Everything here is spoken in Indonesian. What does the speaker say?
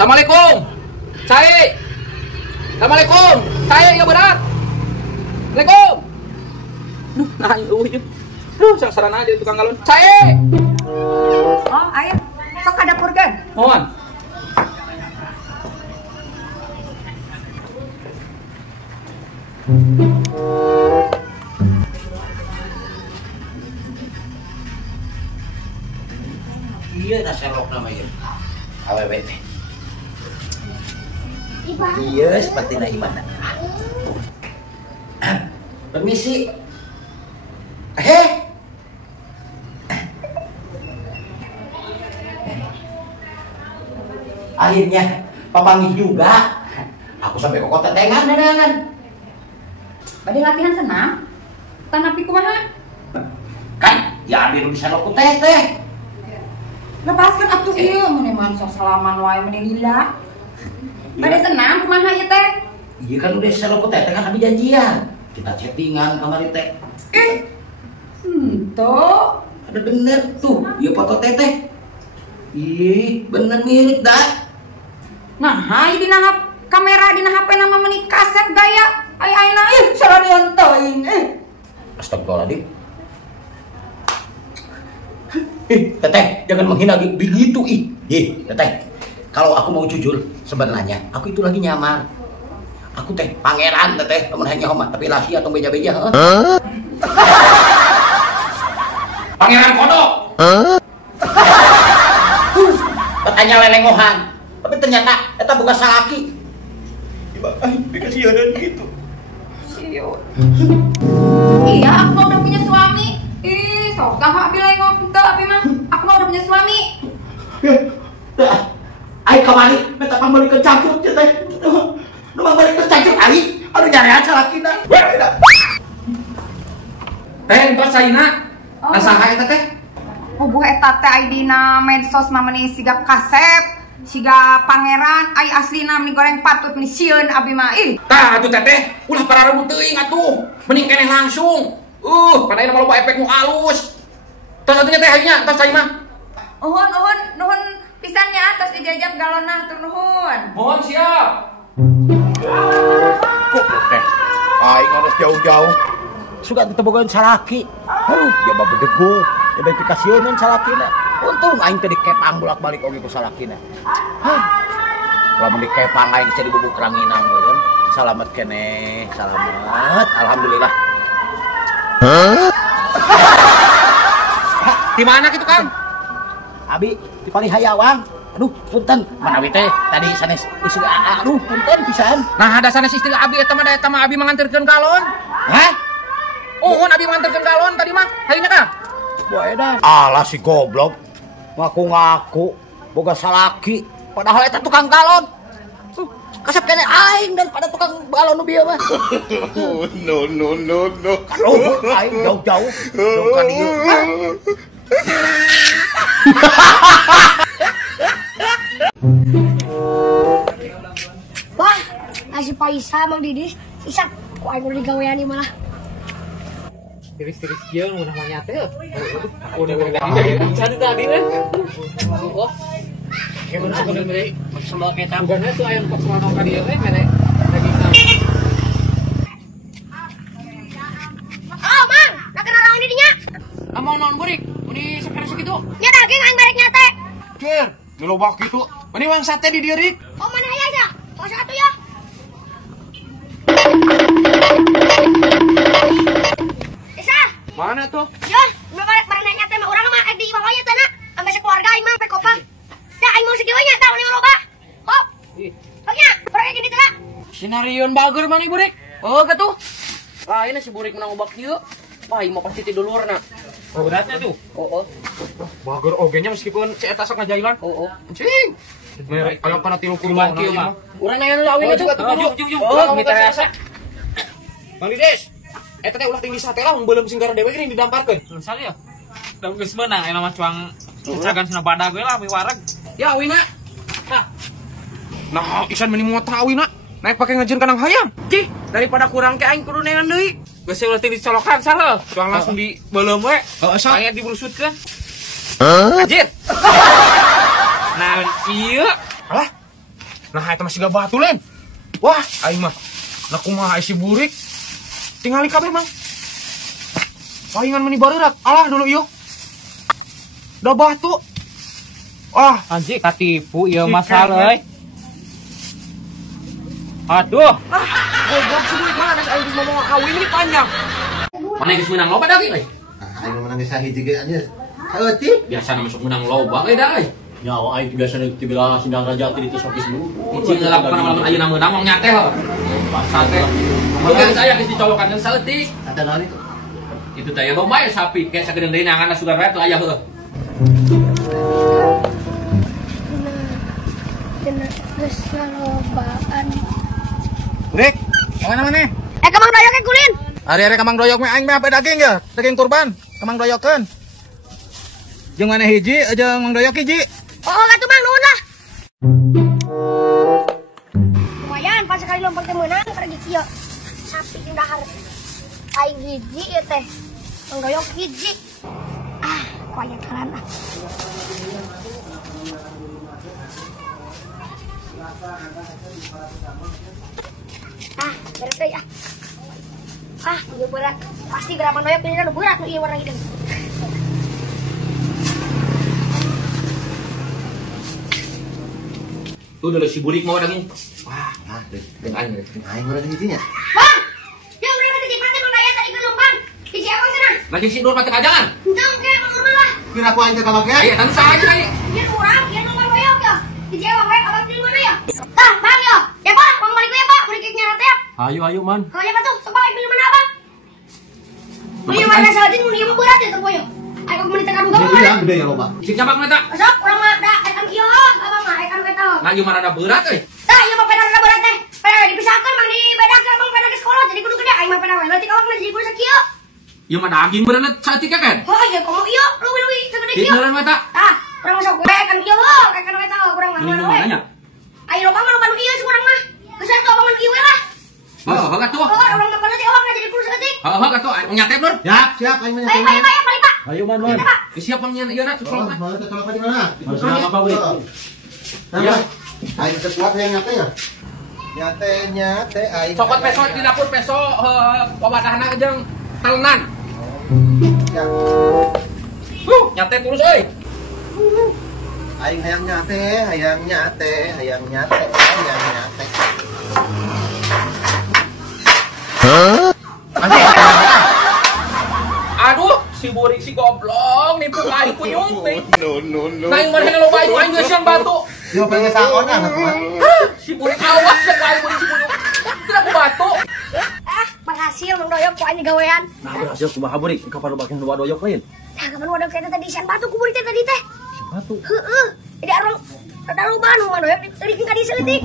Assalamualaikum. Cai. Assalamualaikum. Cai ya berat. Assalamualaikum. Duh, nah itu. Duh, sasaran aja tukang galon. Cai. Oh, ayo. Sok ka dapur kan? Mohon. Iya, dah Sherlock namanya. Awewe teh. Iya, seperti na Ibana. Permisi. Akhirnya papanggih juga. Aku sampai ke kota tengan dangan. Bade latihan senam. Tanapi kumaha? Kan, ya biar bisa lo teteh. Lepaskan atuh ieu mun man salaman wae mun lila. Bade senam kumaha ieu teh? Iya kan udah selalu teteh kan kami janjian. Kita chattingan kamari teh. Tuh. Ada bener tuh, iya foto teteh. Ih, bener mirip dah. Nah, hai dina kamera dina HP nama meuni kaset gaya. Ai-aina salah nontoin. Astagfirullahaladzim. Teteh, jangan menghina begitu teteh. Kalau aku mau jujur, sebenarnya aku itu lagi nyamar. Aku teh pangeran teteh, namun hanya homat tapi rahasia atau beja-beja. Pangeran kodok. Katanya lelengohan, tapi ternyata eta bukan salaki. Dikasihanan gitu. Iya, aku mah udah punya suami. Ih, sok saha abi lengok teu abi mah. Aku mah udah punya suami. Ai kamari minta pambalik ke campur teh. Nu pambalik ke campur ai, anu nyarean salakina. Teh, entos caina. Nasaha eta teh? Bubuh eta teh aidina medsos mah meuni siga kasep. Siga pangeran, ai aslina meni goreng patut meni sieun abi mah ih. Tah atuh teteh, ulah pararebut teuing atuh. Mending keneh langsung. Pada ini loba efek nu alus. Tos atuh teh hanya tos cai mah. Nuhun pisannya tos dijajab galonna tur nuhun. Mohon siap. Kok teh? Ai harus jauh-jauh. Suka ditemukan salaki. Dia mah bedegu, dia bae pikasieun salakina. Untung aing teh dikepang bolak-balik oge ku salakina. Lamun dikepang aing bisa dibubuk ranginang meureun. Salamet keneh, salamet. Alhamdulillah. Di mana kitu, Kang? Abi, di Palihayawang. Aduh, punten. Manawi teh tadi sanes istri AA. Aduh, punten pisan. Nah, ada sanes istri Abi eta mah Abi manganterkeun galon. Hah? Abi manganterkeun galon tadi mah. Hayeuna Kang. Boe dah. Alah si goblok. Ngaku-ngaku boga salaki, padahal eta tukang galon. Kasep kene aing daripada tukang galon nu bieu mah. No. Aduh, aing jauh-jauh. Jauh ka dieu. Wah, nasi paisa Mang Didis. Isak, kok aing udah digawean ieu malah. Tiris-tiris jeung munah mah nyate. Udah gede cari tadi kan. Oh. Kemun sakudu deui sama kita bukannya tuh aya pok sono ka dieu mere lagi ka. Oh, Mang, da kenal orang didinya. Among naon burik? Muni sakarep sakitu. Nya daging aing barek nyate. Cer, nu loba kitu. Muni wang sate di dieu rik. Oh, mana aya nya? Oh, satu ya. Mana tuh? Ya, nu barek nyate mah urang mah di bawahnya teh na. Ambe sakeluarga aing mah pekopa. Da aing mau sakieu nya tah uning loba. Hop. Poknya, barek gini teh. Sinarion bager mana burik? Oh, gatuh. Ah, ini si burik menang obak kieu. Wah, ieu mah pasti ti dulurna. Oh, beratnya tuh. Oh. Bager ogenya meskipun si eta sok ngajailan. Oh. Cing. Mere aya kana 30 kieu mah. Urang nanya dulu awin itu. Juk. Oh, kita rasa. Bang Didis. Eta teh ulah tinggi sate lah, belum singgaran dewe gini didamparkeun. Misal ya. Da geus meunang aya mah cuang cagan sana badag we lah mi wareg. Ya awina. Nah, isan meni motor awina. Naik pakai ngejeun kanang hayam. Cih, daripada kurang ke aing kudu neangan deui. Geus ulah tinggi colokan sarel. Cuang langsung di beuleum we. Aya dibrusutkeun. Anjir. Nah, ieu. Alah, Nah, eta masih gak batu len. Wah, aing mah. Nah kumaha si burik. Tingali kabeh mang. Palingan meni bareurak. Alah dulu ieu. Da batu. Wah, Anjir katipu ieu masalah euy. Aduh. goblok si burik mana aing geus ngomong kawin ini panjang. Mana geus menang loba dagi euy. Aing menang sahiji ge anya. Heuti. Biasa masuk menang loba euy da euy. Nyawa aing biasa ti bela sindang raja ti ditu sokis dulu. Cing ngelakukan malam ayeuna meunang mong nyate heuh. Pasate. Bukan saya geus dicolokan jeung saeutik. Kata naon itu? Itu teh lomba ya sapi kayak sagedeung deui nanganna sugar red tuh aya heuh. Geus ngalobaan. Burik, mana mana? Kamang doyok ke kulin. Ari-ari kamang doyok mah aing mah apa daging ya? Daging kurban. Kamang doyokkeun. Jeung mana hiji, jeung mang doyok hiji. Oh, atuh Mang nuhun lah. Lumayan pas sekali lompat teh meunang pergi kieu. Sapi jeung dahar. Aing hiji ieu teh. Mang doyok hiji. Ah, koyak karan ah. Beres deui ah. Ieu berat. Pasti geraman doyok ini nu berat nu ieu warna hideung. Tuh dulu si burik mau daging. Wah, nah, dengan Aing urang hijinya. Bang! Yang beri mati dipakai Mang Daya tadi ke Jombang. Di Jawa sana. lagi si Nur mati kajangan. Entong ke Mang Urang lah. Kira aku aing teh kabage. Ayo tan saja nih. Dia kurang, dia nomor doyok ya. Di Jawa bae abang di mana ya? Tah, Bang ya. Ya Pak, Bang balik ya Pak. Beri keknya rata ya. Ayo man. Kalau ya tuh, coba pilih mana Abang? Pilih mana saja mun ieu berat ya teu boyo. Ayo mun ditekan duga mah. Iya, gede ya loba. Si cabak mata. Sok urang mah da etam kieu, Abang mah etam eta. Nah, ieu mana ada berat euy. Tah, ieu mah peda berat teh. Peda dipisahkeun Mang dibedakeun Bang peda ke sekolah jadi kudu gede. Aing mah peda we leutik awak jadi kudu sakieu. Ieu mah daging berenat saeutik kan. Oh iya, komo ieu, leuwih-leuwih sagede Di kieu. neureun mata. Tah, urang masuk we kan kieu, kan we tah urang mah. Ini mana nya? Ayo loba mah nu ieu urang mah. Geus atuh abang ieu we lah. Heuh atuh. Oh, urang mah leutik awak jadi kudu saeutik. Heuh atuh nyate Nur. Siap, aing mah Ayo, nyampe. ayo, balik Pak. Ayo man. Siapa yang ieu na Oh, colok. mana teh colok di mana? Harus apa Burik? Ya. Aing teh kuat yang nyate ya. Nyate aing. Cokot peso di dapur peso wawadahna jeung talenan. Ya. Nyate tulus euy. Aing hayang nyate. Aduh, si burik si goblok nipu aing ku nyunting. No. Nah, yang mana lo baik aing geus yang batu. Yo pengen saon anak mah. Si burik awas cek aing burik si burik. Tidak ku batu. Berhasil Mang Doyok ku aing gawean. Nah, berhasil kumaha Burik? Kapan bagian dua doyok lain? Tah kapan wadah kita tadi isian batu ku buri teh tadi teh. Batu. Heeh. Jadi arung ada loba nu Mang Doyok tadi ka dieu seutik.